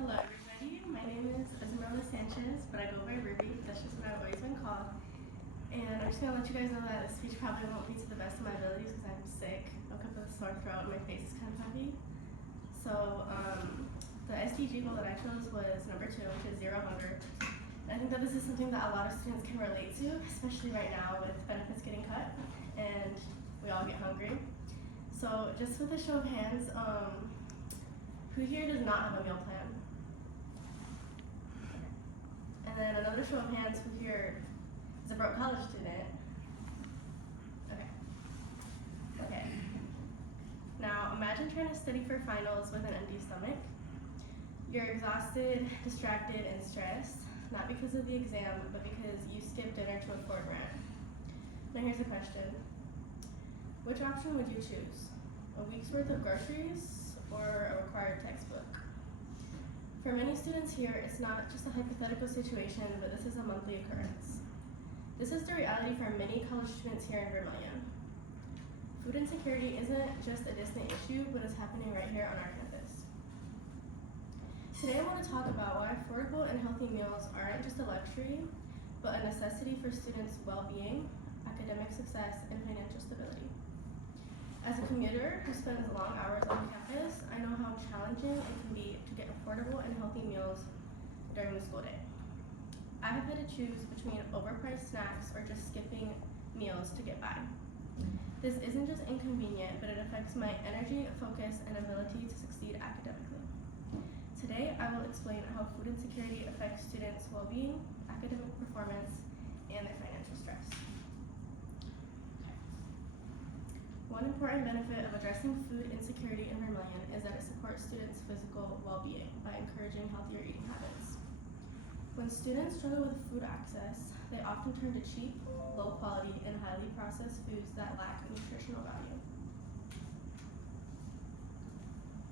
Hello everybody, my name is Esmeralda Sanchez, but I go by Ruby. That's just what I've always been called. And I'm just gonna let you guys know that this speech probably won't be to the best of my abilities because I'm sick. I woke up with a sore throat and my face is kind of heavy. So the SDG goal that I chose was number 2, which is zero hunger. And I think that this is something that a lot of students can relate to, especially right now with benefits getting cut and we all get hungry. So just with a show of hands, who here does not have a meal plan? And then another show of hands, who here is a broke college student? Okay. Now imagine trying to study for finals with an empty stomach. You're exhausted, distracted, and stressed, not because of the exam, but because you skipped dinner to afford rent. Now here's the question. Which option would you choose? A week's worth of groceries or a required textbook? For many students here, it's not just a hypothetical situation, but this is a monthly occurrence. This is the reality for many college students here in Vermilion. Food insecurity isn't just a distant issue, but it's happening right here on our campus. Today I want to talk about why affordable and healthy meals aren't just a luxury, but a necessity for students' well-being, academic success, and financial stability. As a commuter who spends long hours on campus, I know how challenging it can be to get affordable and healthy meals during the school day. I have had to choose between overpriced snacks or just skipping meals to get by. This isn't just inconvenient, but it affects my energy, focus, and ability to succeed academically. Today, I will explain how food insecurity affects students' well-being, academic performance, and their financial stress. One important benefit of addressing food insecurity in Vermilion is that it supports students' physical well-being by encouraging healthier eating habits. When students struggle with food access, they often turn to cheap, low-quality, and highly processed foods that lack nutritional value.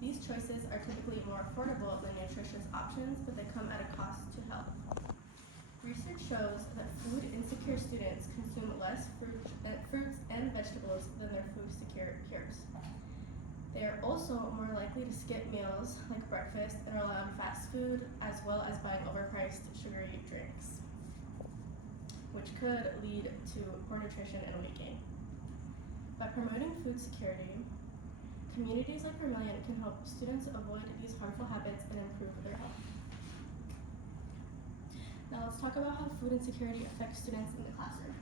These choices are typically more affordable than nutritious options, but they come at a cost to health. Research shows that food-insecure students consume less fruits and vegetables than their food-secure peers. They are also more likely to skip meals like breakfast and rely on fast food, as well as buying overpriced sugary drinks, which could lead to poor nutrition and weight gain. By promoting food security, communities like Vermilion can help students avoid these harmful habits and improve their health. Now let's talk about how food insecurity affects students in the classroom.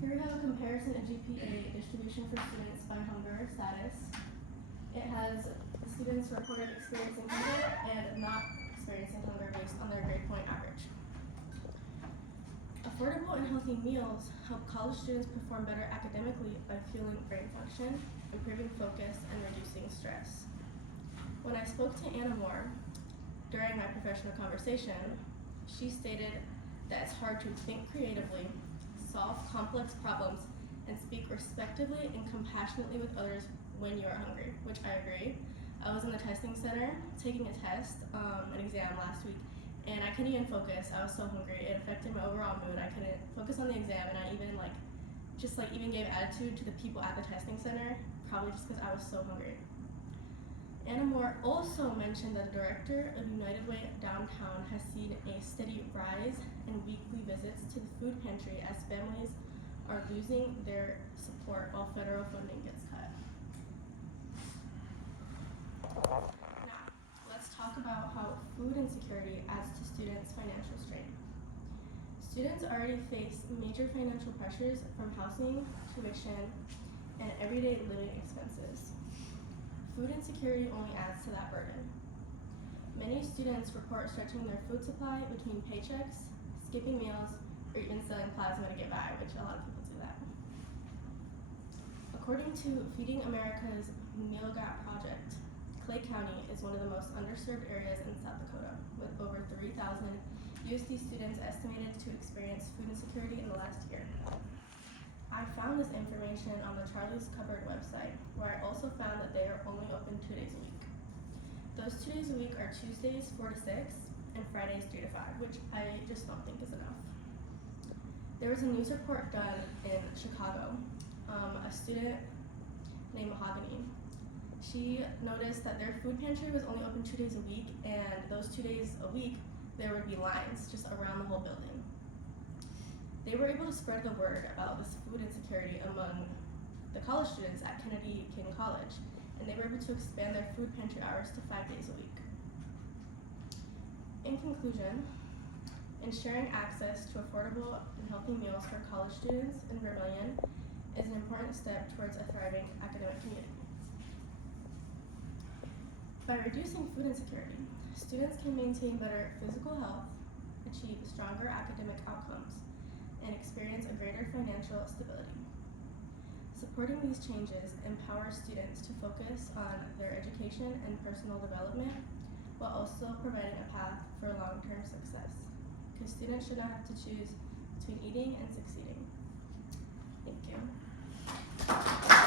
Here we have a comparison of GPA distribution for students by hunger status. It has students reported experiencing hunger and not experiencing hunger based on their grade point average. Affordable and healthy meals help college students perform better academically by fueling brain function, improving focus, and reducing stress. When I spoke to Anna Moore during my professional conversation, she stated that it's hard to think creatively, solve complex problems, and speak respectively and compassionately with others when you're hungry, which I agree. I was in the testing center taking a test, an exam last week, and I couldn't even focus. I was so hungry. It affected my overall mood. I couldn't focus on the exam, and I even even gave attitude to the people at the testing center, probably just because I was so hungry. Anna Moore also mentioned that the director of United Way downtown has seen a steady rise in weekly visits to the food pantry as families are losing their support while federal funding gets cut. Now, let's talk about how food insecurity adds to students' financial strain. Students already face major financial pressures from housing, tuition, and everyday living expenses. Food insecurity only adds to that burden. Many students report stretching their food supply between paychecks, skipping meals, or even selling plasma to get by, which a lot of people do that. According to Feeding America's Meal Gap Project, Clay County is one of the most underserved areas in South Dakota, with over 3,000 USD students estimated to experience food insecurity in the last year. I found this information on the Charlie's Cupboard website, where I also found that they are only open 2 days a week. Those 2 days a week are Tuesdays 4 to 6 and Fridays 3 to 5, which I just don't think is enough. There was a news report done in Chicago. A student named Mahogany, she noticed that their food pantry was only open 2 days a week, and those 2 2 days a week, there would be lines just around the whole building. They were able to spread the word about this food insecurity among the college students at Kennedy King College, and they were able to expand their food pantry hours to 5 days a week. In conclusion, ensuring access to affordable and healthy meals for college students in Vermillion is an important step towards a thriving academic community. By reducing food insecurity, students can maintain better physical health, achieve stronger academic outcomes, and experience a greater financial stability. Supporting these changes empowers students to focus on their education and personal development, while also providing a path for long-term success, because students should not have to choose between eating and succeeding. Thank you.